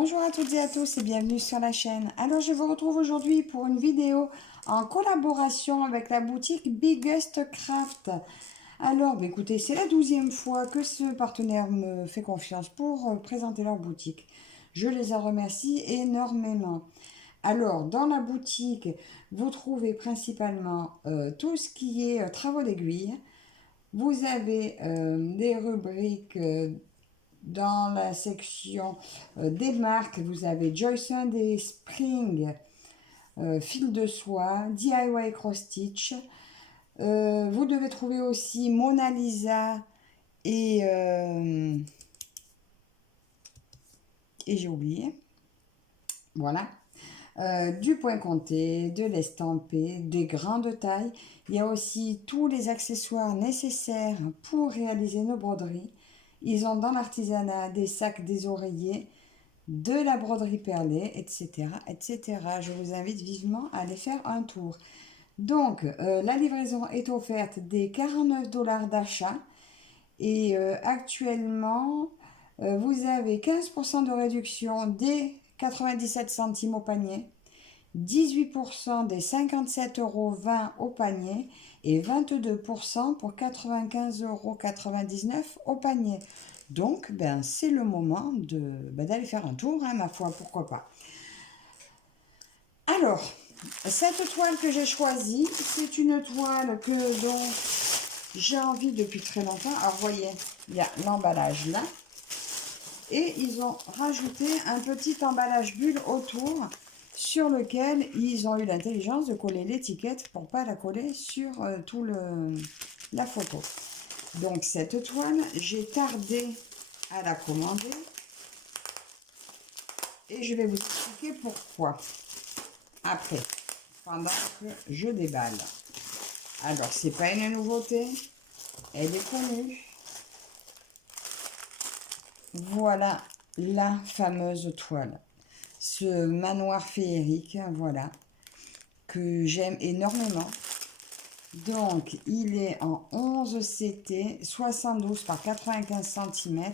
Bonjour à toutes et à tous et bienvenue sur la chaîne. Alors je vous retrouve aujourd'hui pour une vidéo en collaboration avec la boutique Biggest Craft. Alors écoutez, c'est la 12e fois que ce partenaire me fait confiance pour présenter leur boutique. Je les en remercie énormément. Alors dans la boutique, vous trouvez principalement tout ce qui est travaux d'aiguille. Vous avez des rubriques dans la section des marques. Vous avez Joyson et Spring, fil de soie, DIY cross stitch. Vous devez trouver aussi Mona Lisa et j'ai oublié. Voilà. Du point compté, de l'estampé, des grains de taille. Il y a aussi tous les accessoires nécessaires pour réaliser nos broderies. Ils ont dans l'artisanat des sacs, des oreillers, de la broderie perlée, etc., etc. Je vous invite vivement à aller faire un tour. Donc, la livraison est offerte dès 49 $ d'achat. Et actuellement, vous avez 15% de réduction dès 97 centimes au panier, 18% des 57,20 € au panier et 22% pour 95,99 € au panier. Donc, c'est le moment d'aller faire un tour, hein, ma foi, pourquoi pas. Alors, cette toile que j'ai choisie, c'est une toile dont j'ai envie depuis très longtemps. Alors, vous voyez, il y a l'emballage là. Et ils ont rajouté un petit emballage bulle autour sur lequel ils ont eu l'intelligence de coller l'étiquette pour ne pas la coller sur la photo. Donc cette toile, j'ai tardé à la commander et je vais vous expliquer pourquoi après, pendant que je déballe. Alors c'est pas une nouveauté, elle est connue. Voilà la fameuse toile, ce manoir féerique, voilà, que j'aime énormément. Donc, il est en 11 CT, 72 par 95 cm,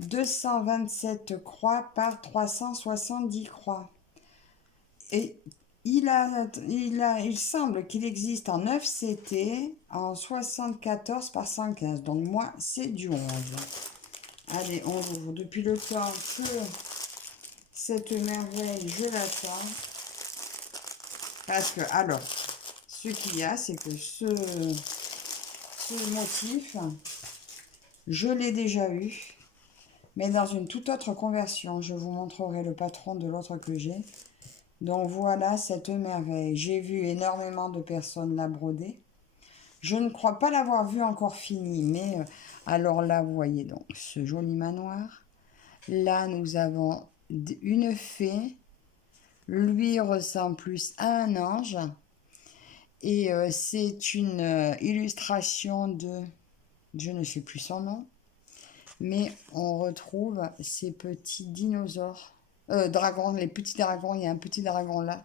227 croix par 370 croix. Et il semble qu'il existe en 9 CT, en 74 par 115. Donc, moi, c'est du 11. Allez, on ouvre depuis le temps que cette merveille, je l'attends. Parce que, alors, ce qu'il y a, c'est que ce motif, je l'ai déjà eu, mais dans une toute autre conversion. Je vous montrerai le patron de l'autre que j'ai. Donc voilà cette merveille. J'ai vu énormément de personnes la broder. Je ne crois pas l'avoir vu encore fini, mais alors là, vous voyez donc ce joli manoir. Là, nous avons une fée. Lui ressemble plus à un ange. Et c'est une illustration de, je ne sais plus son nom, mais on retrouve ces petits dinosaures, dragons, les petits dragons. Il y a un petit dragon là,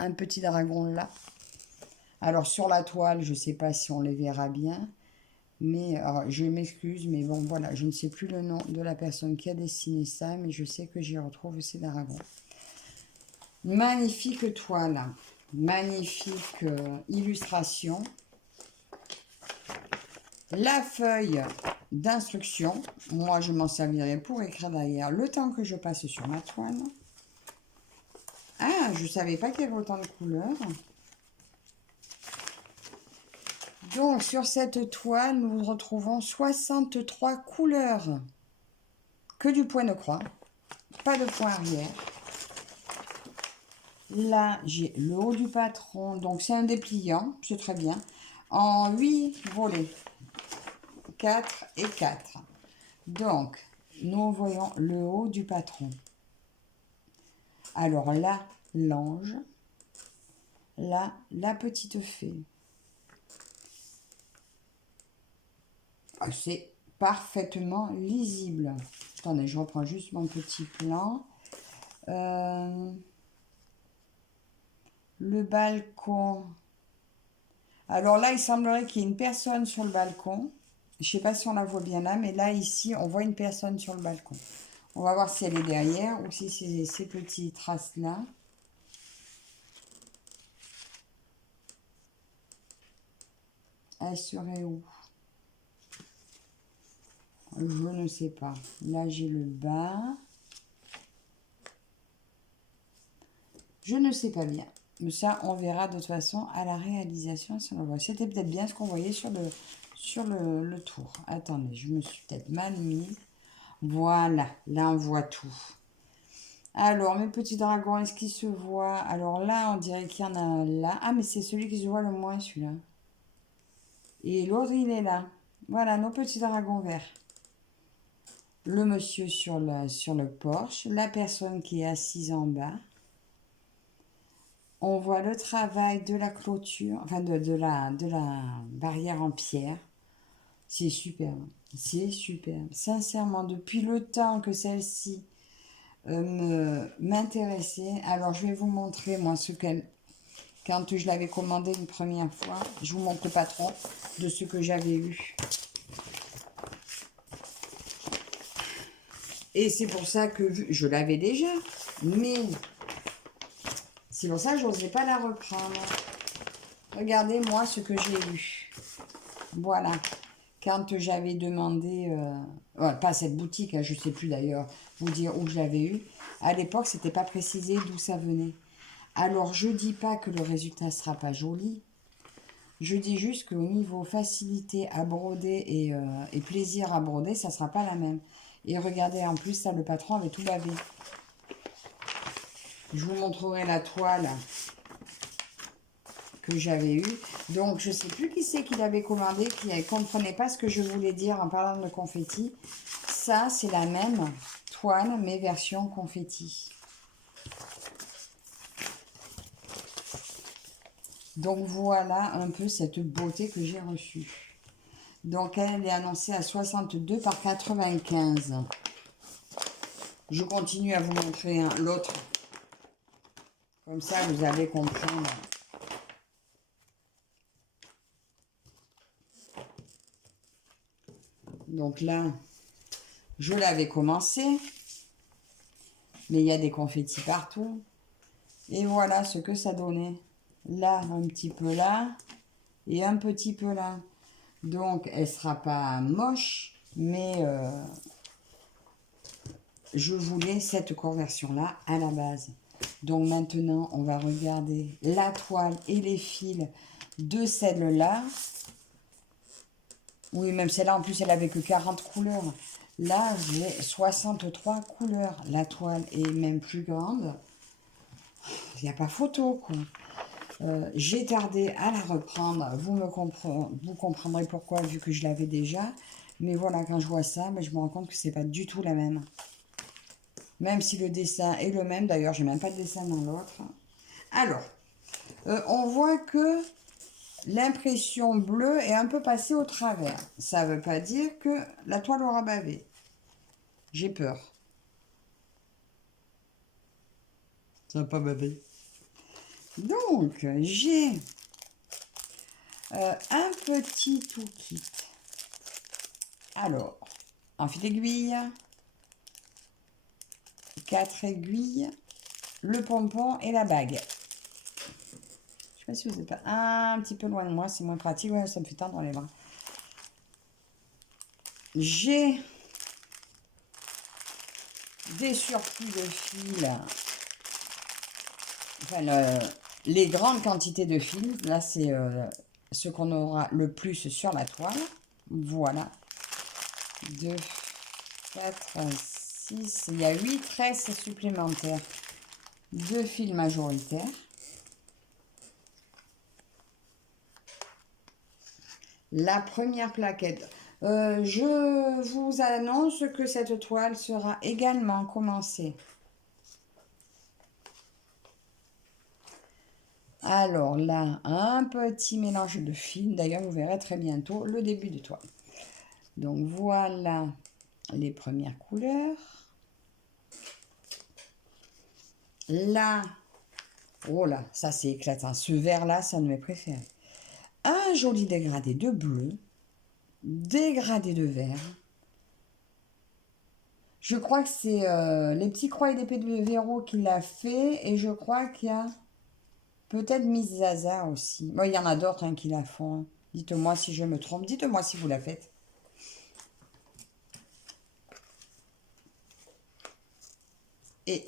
un petit dragon là. Alors sur la toile, je ne sais pas si on les verra bien, mais alors, je m'excuse, mais bon voilà, je ne sais plus le nom de la personne qui a dessiné ça, mais je sais que j'y retrouve ces dragons. Magnifique toile, magnifique illustration. La feuille d'instruction, moi je m'en servirai pour écrire derrière le temps que je passe sur ma toile. Ah, je ne savais pas qu'il y avait autant de couleurs. Donc sur cette toile, nous retrouvons 63 couleurs. Que du point de croix, pas de point arrière. Là, j'ai le haut du patron, donc c'est un dépliant, c'est très bien, en 8 volets, 4 et 4. Donc, nous voyons le haut du patron. Alors là, l'ange, là, la petite fée. C'est parfaitement lisible. Attendez, je reprends juste mon petit plan. Le balcon. Alors là, il semblerait qu'il y ait une personne sur le balcon. Je ne sais pas si on la voit bien là, mais là, ici, on voit une personne sur le balcon. On va voir si elle est derrière ou si c'est ces petites traces-là. Elle serait où? Je ne sais pas. Là, j'ai le bas. Je ne sais pas bien. Mais ça, on verra de toute façon à la réalisation si on le voit. C'était peut-être bien ce qu'on voyait sur le tour. Attendez, je me suis peut-être mal mise. Voilà, là, on voit tout. Alors, mes petits dragons, est-ce qu'ils se voient? Alors là, on dirait qu'il y en a un là. Ah, mais c'est celui qui se voit le moins, celui-là. Et l'autre, il est là. Voilà, nos petits dragons verts. Le monsieur sur le porche. La personne qui est assise en bas. On voit le travail de la clôture, enfin de la barrière en pierre. C'est superbe. C'est superbe. Sincèrement, depuis le temps que celle-ci m'intéressait. Alors, je vais vous montrer, moi, ce qu'elle... Quand je l'avais commandé une première fois, je vous montre le patron de ce que j'avais eu. Et c'est pour ça que je l'avais déjà, mais c'est pour ça que je n'osais pas la reprendre. Regardez, moi, ce que j'ai eu. Voilà. Quand j'avais demandé, pas cette boutique, hein, je ne sais plus d'ailleurs vous dire où je l'avais eu. À l'époque, c'était pas précisé d'où ça venait. Alors, je dis pas que le résultat sera pas joli. Je dis juste qu'au niveau facilité à broder et plaisir à broder, ça sera pas la même. Et regardez, en plus, ça, le patron avait tout bavé. Je vous montrerai la toile que j'avais eue. Donc, je ne sais plus qui c'est qui l'avait commandé, qui ne comprenait pas ce que je voulais dire en parlant de confetti. Ça, c'est la même toile, mais version confetti. Donc, voilà un peu cette beauté que j'ai reçue. Donc, elle est annoncée à 62 par 95. Je continue à vous montrer l'autre. Comme ça, vous allez comprendre. Donc là, je l'avais commencé. Mais il y a des confettis partout. Et voilà ce que ça donnait. Là, un petit peu là. Et un petit peu là. Donc, elle ne sera pas moche. Mais je voulais cette conversion-là à la base. Donc maintenant, on va regarder la toile et les fils de celle-là. Oui, même celle-là, en plus, elle avait que 40 couleurs. Là, j'ai 63 couleurs. La toile est même plus grande. Il n'y a pas photo, quoi. J'ai tardé à la reprendre. Vous comprendrez pourquoi, vu que je l'avais déjà. Mais voilà, quand je vois ça, mais je me rends compte que c'est pas du tout la même. Même si le dessin est le même. D'ailleurs, j'ai même pas de dessin dans l'autre. Alors, on voit que l'impression bleue est un peu passée au travers. Ça ne veut pas dire que la toile aura bavé. J'ai peur. Ça va pas baver. Donc, j'ai un petit tout kit. Alors, un fil aiguille, 4 aiguilles, le pompon et la bague. Je sais pas si vous êtes pas un petit peu loin de moi, c'est moins pratique, ouais, ça me fait tendre les bras. J'ai des surplus de fil, enfin les grandes quantités de fil, là c'est ce qu'on aura le plus sur la toile. Voilà. 2, 4, 6, il y a 8 tresses supplémentaires de fil majoritaire. La première plaquette. Je vous annonce que cette toile sera également commencée. Alors là, un petit mélange de fils. D'ailleurs, vous verrez très bientôt le début de toile. Donc voilà les premières couleurs. Là, oh là, ça c'est éclatant. Ce vert-là, c'est un de mes préférés. Un joli dégradé de bleu, dégradé de vert. Je crois que c'est les petits croix et d'épée de Véro qui l'a fait. Et je crois qu'il y a peut-être Miss Zaza aussi. Bon, il y en a d'autres hein, qui la font. Hein. Dites-moi si je me trompe. Dites-moi si vous la faites. Et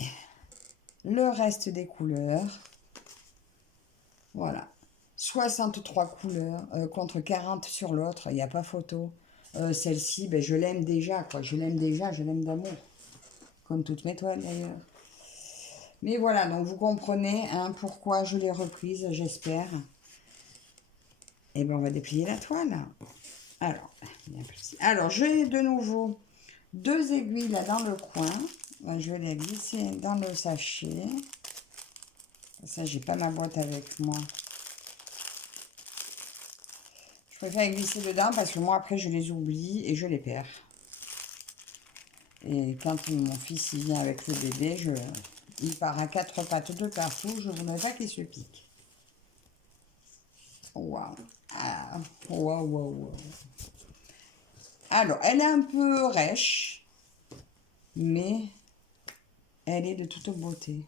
le reste des couleurs. Voilà. 63 couleurs contre 40 sur l'autre. Il n'y a pas photo. Celle-ci, ben, je l'aime déjà. Quoi. Je l'aime déjà. Je l'aime d'amour. Comme toutes mes toiles d'ailleurs. Mais voilà, donc vous comprenez hein, pourquoi je l'ai reprise, j'espère. Et bien, on va déplier la toile. Alors, j'ai de nouveau 2 aiguilles là dans le coin. Je vais les glisser dans le sachet. Ça, j'ai pas ma boîte avec moi. Je préfère les glisser dedans parce que moi, après, je les oublie et je les perds. Et quand mon fils il vient avec le bébé, il part à 4 pattes de partout. Je ne voudrais pas qu'il se pique. Waouh. Ah, waouh, waouh, waouh. Alors, elle est un peu rêche, mais elle est de toute beauté.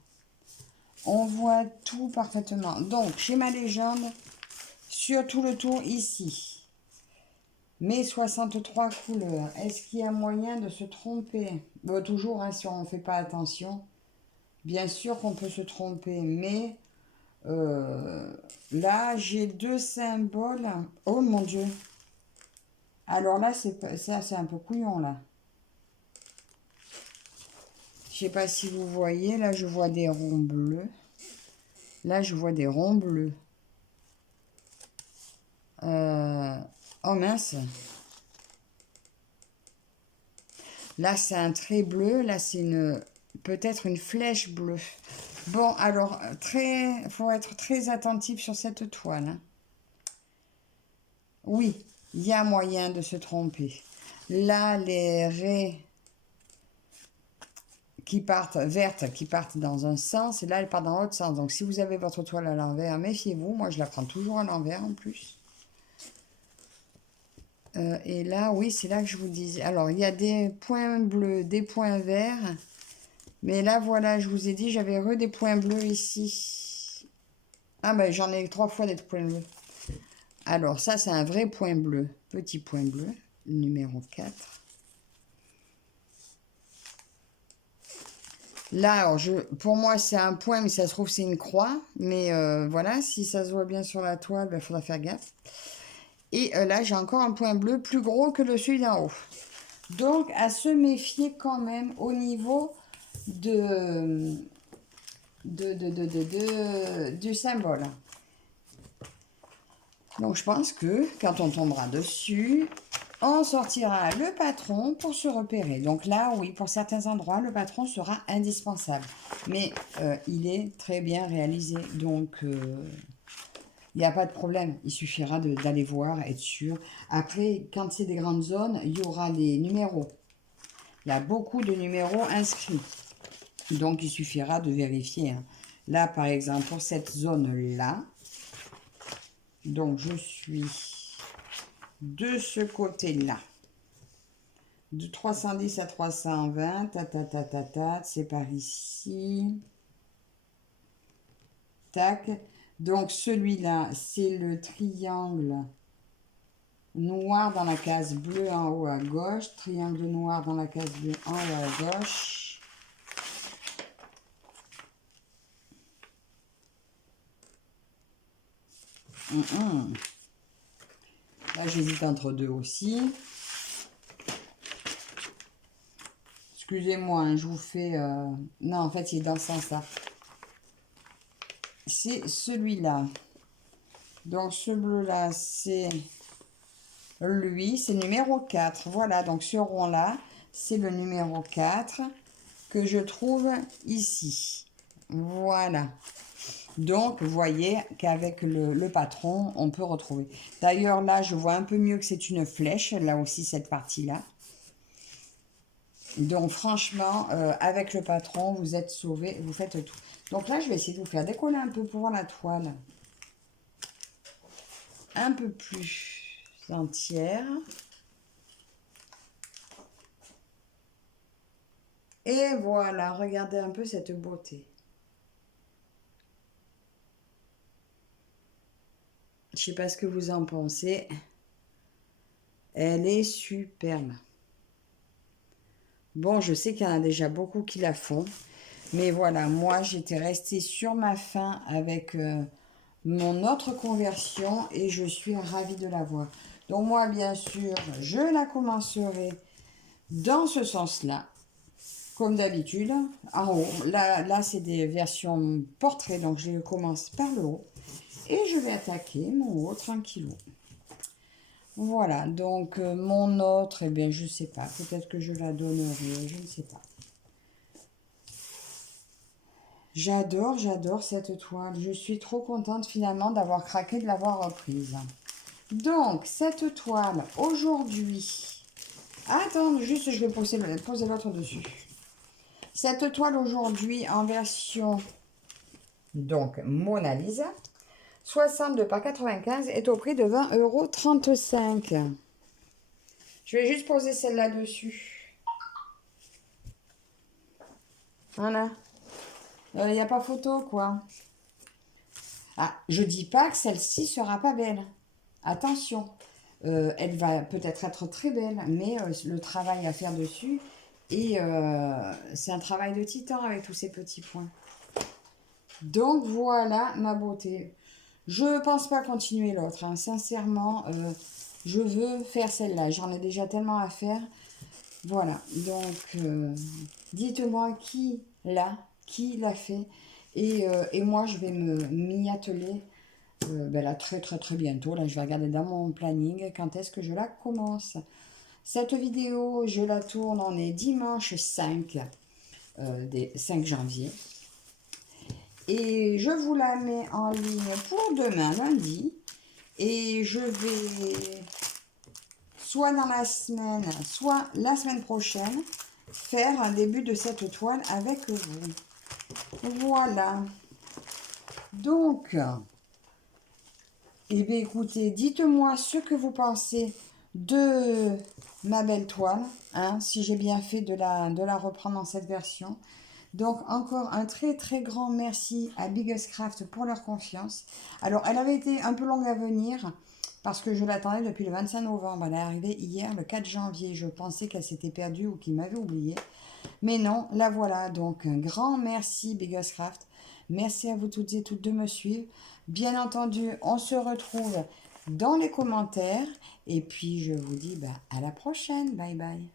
On voit tout parfaitement. Donc, chez ma légende, sur tout le tour ici, mes 63 couleurs. Est-ce qu'il y a moyen de se tromper? Bon, toujours, hein, si on ne fait pas attention. Bien sûr qu'on peut se tromper, mais là, j'ai 2 symboles. Oh mon Dieu! Alors là, c'est un peu couillon, là. Je sais pas si vous voyez, là, je vois des ronds bleus. Là, je vois des ronds bleus. Oh mince! Là, c'est un trait bleu. Là, c'est peut-être une flèche bleue. Bon, alors, faut être très attentif sur cette toile. Hein. Oui, il y a moyen de se tromper. Là, les raies qui partent, vertes, qui partent dans un sens, et là, elles partent dans l'autre sens. Donc, si vous avez votre toile à l'envers, méfiez-vous. Moi, je la prends toujours à l'envers, en plus. Et là, oui, c'est là que je vous disais. Alors, il y a des points bleus, des points verts. Mais là, voilà, je vous ai dit, j'avais des points bleus ici. Ah, ben, j'en ai 3 fois des points bleus. Alors, ça, c'est un vrai point bleu. Petit point bleu, numéro 4. Là, alors, pour moi, c'est un point, mais ça se trouve, c'est une croix. Mais voilà, si ça se voit bien sur la toile, il faudra faire gaffe. Et là, j'ai encore un point bleu plus gros que celui d'en haut. Donc, à se méfier quand même au niveau du symbole. Donc, je pense que quand on tombera dessus, on sortira le patron pour se repérer. Donc là, oui, pour certains endroits, le patron sera indispensable. Mais il est très bien réalisé. Donc, il n'y a pas de problème. Il suffira d'aller voir, être sûr. Après, quand c'est des grandes zones, il y aura les numéros. Il y a beaucoup de numéros inscrits. Donc, il suffira de vérifier. Hein. Là, par exemple, pour cette zone-là, donc je suis de ce côté-là. De 310 à 320, c'est par ici. Tac. Donc, celui-là, c'est le triangle noir dans la case bleue en haut à gauche. Triangle noir dans la case bleue en haut à gauche. Là, j'hésite entre deux aussi. Excusez-moi, hein, je vous fais... Non, en fait, il est dans ce sens-là. C'est celui-là. Donc, ce bleu-là, c'est lui. C'est numéro 4. Voilà, donc ce rond-là, c'est le numéro 4 que je trouve ici. Voilà. Donc, vous voyez qu'avec le patron, on peut retrouver. D'ailleurs, là, je vois un peu mieux que c'est une flèche. Là aussi, cette partie-là. Donc, franchement, avec le patron, vous êtes sauvés. Vous faites tout. Donc là, je vais essayer de vous faire décoller un peu pour voir la toile. Un peu plus entière. Et voilà, regardez un peu cette beauté. Je sais pas ce que vous en pensez. Elle est superbe. Bon, je sais qu'il y en a déjà beaucoup qui la font. Mais voilà, moi, j'étais restée sur ma faim avec mon autre conversion et je suis ravie de l'avoir. Donc moi, bien sûr, je la commencerai dans ce sens-là, comme d'habitude, en haut. Là c'est des versions portrait, donc je commence par le haut. Et je vais attaquer mon haut tranquillou. Voilà, donc mon autre, eh bien, je sais pas. Peut-être que je la donnerai, je ne sais pas. J'adore cette toile. Je suis trop contente finalement d'avoir craqué, de l'avoir reprise. Donc, cette toile, aujourd'hui... Attends, juste, je vais poser l'autre dessus. Cette toile, aujourd'hui, en version, donc, Mona Lisa, 62 par 95, est au prix de 20,35 €. Je vais juste poser celle-là dessus. Voilà. Il n'y a pas photo, quoi. Ah, je dis pas que celle-ci sera pas belle. Attention. Elle va peut-être être très belle, mais le travail à faire dessus, et c'est un travail de titan avec tous ces petits points. Donc voilà ma beauté. Je pense pas continuer l'autre, hein. Sincèrement, je veux faire celle-là. J'en ai déjà tellement à faire. Voilà, donc dites-moi qui l'a fait. Et moi, je vais m'y atteler là, très très très bientôt. Là, je vais regarder dans mon planning quand est-ce que je la commence. Cette vidéo, je la tourne, on est dimanche 5, 5 janvier. Et je vous la mets en ligne pour demain, lundi. Et je vais, soit dans la semaine, soit la semaine prochaine, faire un début de cette toile avec vous. Voilà. Donc, eh bien, écoutez, dites-moi ce que vous pensez de ma belle toile, hein, si j'ai bien fait de la reprendre dans cette version. Donc, encore un très très grand merci à Biggest Craft pour leur confiance. Alors, elle avait été un peu longue à venir parce que je l'attendais depuis le 25 novembre. Elle est arrivée hier, le 4 janvier. Je pensais qu'elle s'était perdue ou qu'il m'avait oublié. Mais non, la voilà. Donc, un grand merci Biggest Craft. Merci à vous toutes et toutes de me suivre. Bien entendu, on se retrouve dans les commentaires. Et puis, je vous dis à la prochaine. Bye bye.